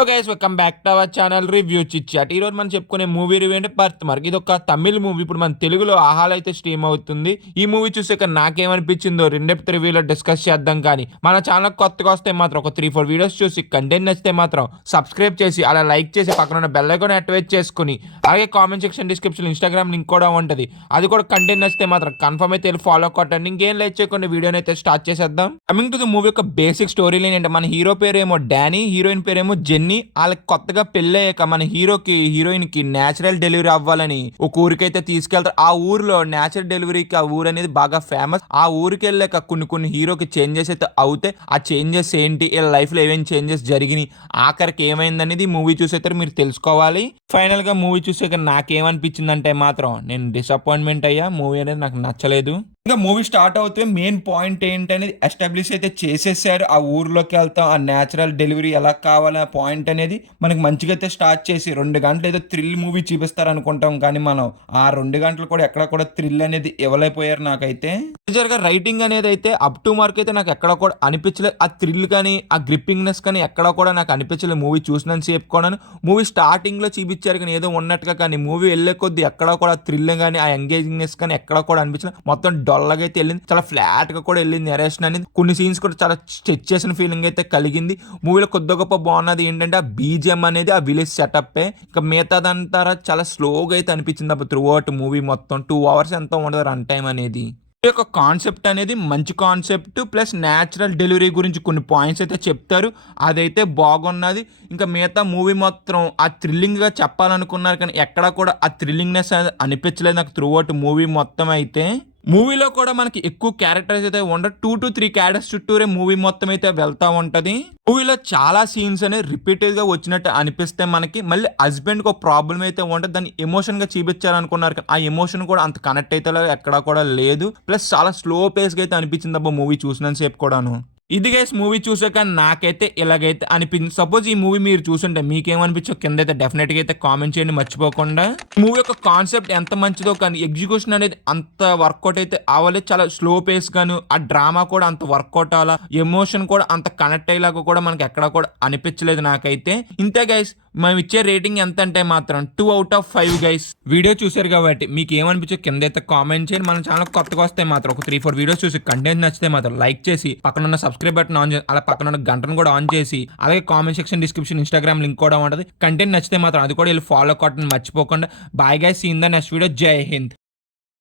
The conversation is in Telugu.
So guys welcome back to our channel review chit. ఈ రోజు మనం చెప్పుకునే మూవీ రివ్యూ అంటే బర్త్ మార్క్. ఇది ఒక తమిళ్ మూవీ. ఇప్పుడు మన తెలుగులో ఆహాలో అయితే స్ట్రీమ్ అవుతుంది. ఈ మూవీ చూసాక నాకేమనిపించిందో రెండెప్ రివ్యూలో డిస్కస్ చేద్దాం. కానీ మన ఛానల్ కొత్తగా వస్తే మాత్రం ఒక 3-4 వీడియోస్ చూసి కంటెంట్ నచ్చితే మాత్రం సబ్స్క్రైబ్ చేసి అలా లైక్ చేసి పక్కన ఉన్న బెల్ ఐకాన్ యాక్టివేట్ చేసుకుని అలాగే comment section description Instagram link కూడా ఉంటుంది. అది కూడా కంటెంట్ నచ్చితే మాత్రం కన్ఫర్మ్ అయితే ఫాలో కొట్టండి. ఇంకేం లైక్ చేయకుండా వీడియోని అయితే స్టార్ట్ చేసేద్దాం. కమింగ్ టు ద మూవీ యొక్క బేసిక్ స్టోరీ లైన్ అంటే మన హీరో పేరేమో డానీ, హీరోయిన్ పేరేమో జెన్నీ. వాళ్ళకి కొత్తగా పెళ్ళయ్యాక మన హీరోయిన్ కి నేచురల్ డెలివరీ అవ్వాలని ఒక ఊరికైతే తీసుకెళ్తారు. ఆ ఊరిలో నేచురల్ డెలివరీకి ఆ ఊరు అనేది బాగా ఫేమస్. ఆ ఊరికి వెళ్ళాక కొన్ని హీరోకి చేంజెస్ అయితే అవుతాయి. ఆ చేంజెస్ ఏంటి, వీళ్ళ లైఫ్ లో ఏమేమి చేంజెస్ జరిగినాయి, ఆఖరికి ఏమైంది అనేది మూవీ చూసేస్తారు మీరు తెలుసుకోవాలి. ఫైనల్ గా మూవీ చూసాక నాకేమనిపించింది అంటే మాత్రం నేను డిసప్పాయింట్మెంట్ అయ్యా. మూవీ అనేది నాకు నచ్చలేదు. ఇంకా మూవీ స్టార్ట్ అవుతే మెయిన్ పాయింట్ ఏంటి అనేది ఎస్టాబ్లిష్ అయితే చేసేసారు. ఆ ఊర్లోకి వెళ్తాం, ఆ న్యాచురల్ డెలివరీ ఎలా కావాలనే పాయింట్ అనేది మనకి మంచిగా అయితే స్టార్ట్ చేసి 2 గంటలు ఏదో థ్రిల్ మూవీ చూపిస్తారు అనుకుంటాం. కానీ మనం ఆ 2 గంటలు కూడా ఎక్కడ కూడా థ్రిల్ అనేది ఇవ్వలేకపోయారు. నాకైతే మేజర్గా రైటింగ్ అనేది అయితే అప్ టు మార్క్ అయితే నాకు ఎక్కడ కూడా అనిపించలేదు. ఆ థ్రిల్ కానీ ఆ గ్రిప్పింగ్నెస్ కానీ ఎక్కడ కూడా నాకు అనిపించలేదు. మూవీ చూసినంత సేపు కూడా మూవీ స్టార్టింగ్ లో చూపించారు కానీ ఏదో ఉన్నట్టుగా, కానీ మూవీ వెళ్ళే కొద్ది ఎక్కడ కూడా థ్రిల్ కానీ ఆ ఎంగేజింగ్నెస్ కానీ ఎక్కడ కూడా అనిపించలేదు. మొత్తం డొల్లగా అయితే వెళ్ళింది, చాలా ఫ్లాట్ గా కూడా వెళ్ళింది. నెరేషన్ అనేది కొన్ని సీన్స్ కూడా చాలా స్ట్రెచ్ చేసిన ఫీలింగ్ అయితే కలిగింది. మూవీలో కొద్ది గొప్ప బాగున్నది ఏంటంటే ఆ బీజిఎం అనేది ఆ విలేజ్ సెటప్. ఇంకా మిగతాదంతా చాలా స్లోగా అయితే అనిపించింది. అప్పుడు త్రూ అవుట్ మూవీ మొత్తం 2 hours ఎంతో ఉండదు రన్ టైం అనేది. ఈ యొక్క కాన్సెప్ట్ అనేది మంచి కాన్సెప్ట్ ప్లస్ న్యాచురల్ డెలివరీ గురించి కొన్ని పాయింట్స్ అయితే చెప్తారు. అదైతే బాగున్నది. ఇంకా మిగతా మూవీ మొత్తం ఆ థ్రిల్లింగ్గా చెప్పాలనుకున్నారు కానీ ఎక్కడా కూడా ఆ థ్రిల్లింగ్నెస్ అనిపించలేదు నాకు త్రూ అవుట్ మూవీ మొత్తం అయితే. మూవీలో కూడా మనకి ఎక్కువ క్యారెక్టర్స్ అయితే ఉండదు. 2 to 3 క్యారెక్టర్స్ చుట్టూరే మూవీ మొత్తం అయితే వెళ్తా ఉంటది. మూవీలో చాలా సీన్స్ అనేది రిపీటెడ్ గా వచ్చినట్టు అనిపిస్తే మనకి మళ్ళీ హస్బెండ్ కు ఒక ప్రాబ్లం అయితే ఉంటుంది. దాన్ని ఎమోషన్ గా చూపించాలనుకున్నారు, ఆ ఎమోషన్ కూడా అంత కనెక్ట్ అయితే ఎక్కడా కూడా లేదు. ప్లస్ చాలా స్లో పేస్ గా అయితే అనిపించింది అబ్బా మూవీ చూసినంత సేపు కూడాను. ఇది గైస్ మూవీ చూసాక నాకైతే ఇలాగైతే అనిపించింది. సపోజ్ ఈ మూవీ మీరు చూసుంటే మీకేమనిపించో కింద అయితే డెఫినెట్ గా అయితే కామెంట్ చేయండి మర్చిపోకుండా. మూవీ యొక్క కాన్సెప్ట్ ఎంత మంచిదో కానీ ఎగ్జిక్యూషన్ అనేది అంత వర్కౌట్ అయితే అవ్వలేదు. చాలా స్లో పేస్ గాను ఆ డ్రామా కూడా అంత వర్కౌట్ అవ్వాలా, ఎమోషన్ కూడా అంత కనెక్ట్ అయ్యేలాగా కూడా మనకి ఎక్కడ కూడా అనిపించలేదు నాకైతే. ఇంతే గైస్ మేము ఇచ్చే రేటింగ్ ఎంత అంటే మాత్రం 2 out of 5 గైస్. వీడియో చూసారు కాబట్టి మీకు ఏమనిపించో కింద అయితే కామెంట్ చేయండి. మన ఛానల్ కొత్తగా వస్తే మాత్రం ఒక 3-4 వీడియోస్ చూసి కంటెంట్ నచ్చితే మాత్రం లైక్ చేసి పక్కన ఉన్న సబ్స్క్రైబ్ బటన్ ఆన్ చేసి అలా పక్కన ఉన్న గంటను కూడా ఆన్ చేసి అలాగే comment section description Instagram link కూడా ఉంటుంది. కంటెంట్ నచ్చితే మాత్రం అది కూడా వెళ్ళి ఫాలో కొట్టని మర్చిపోకుండా. Bye guys, see in the next video. జై హింద్.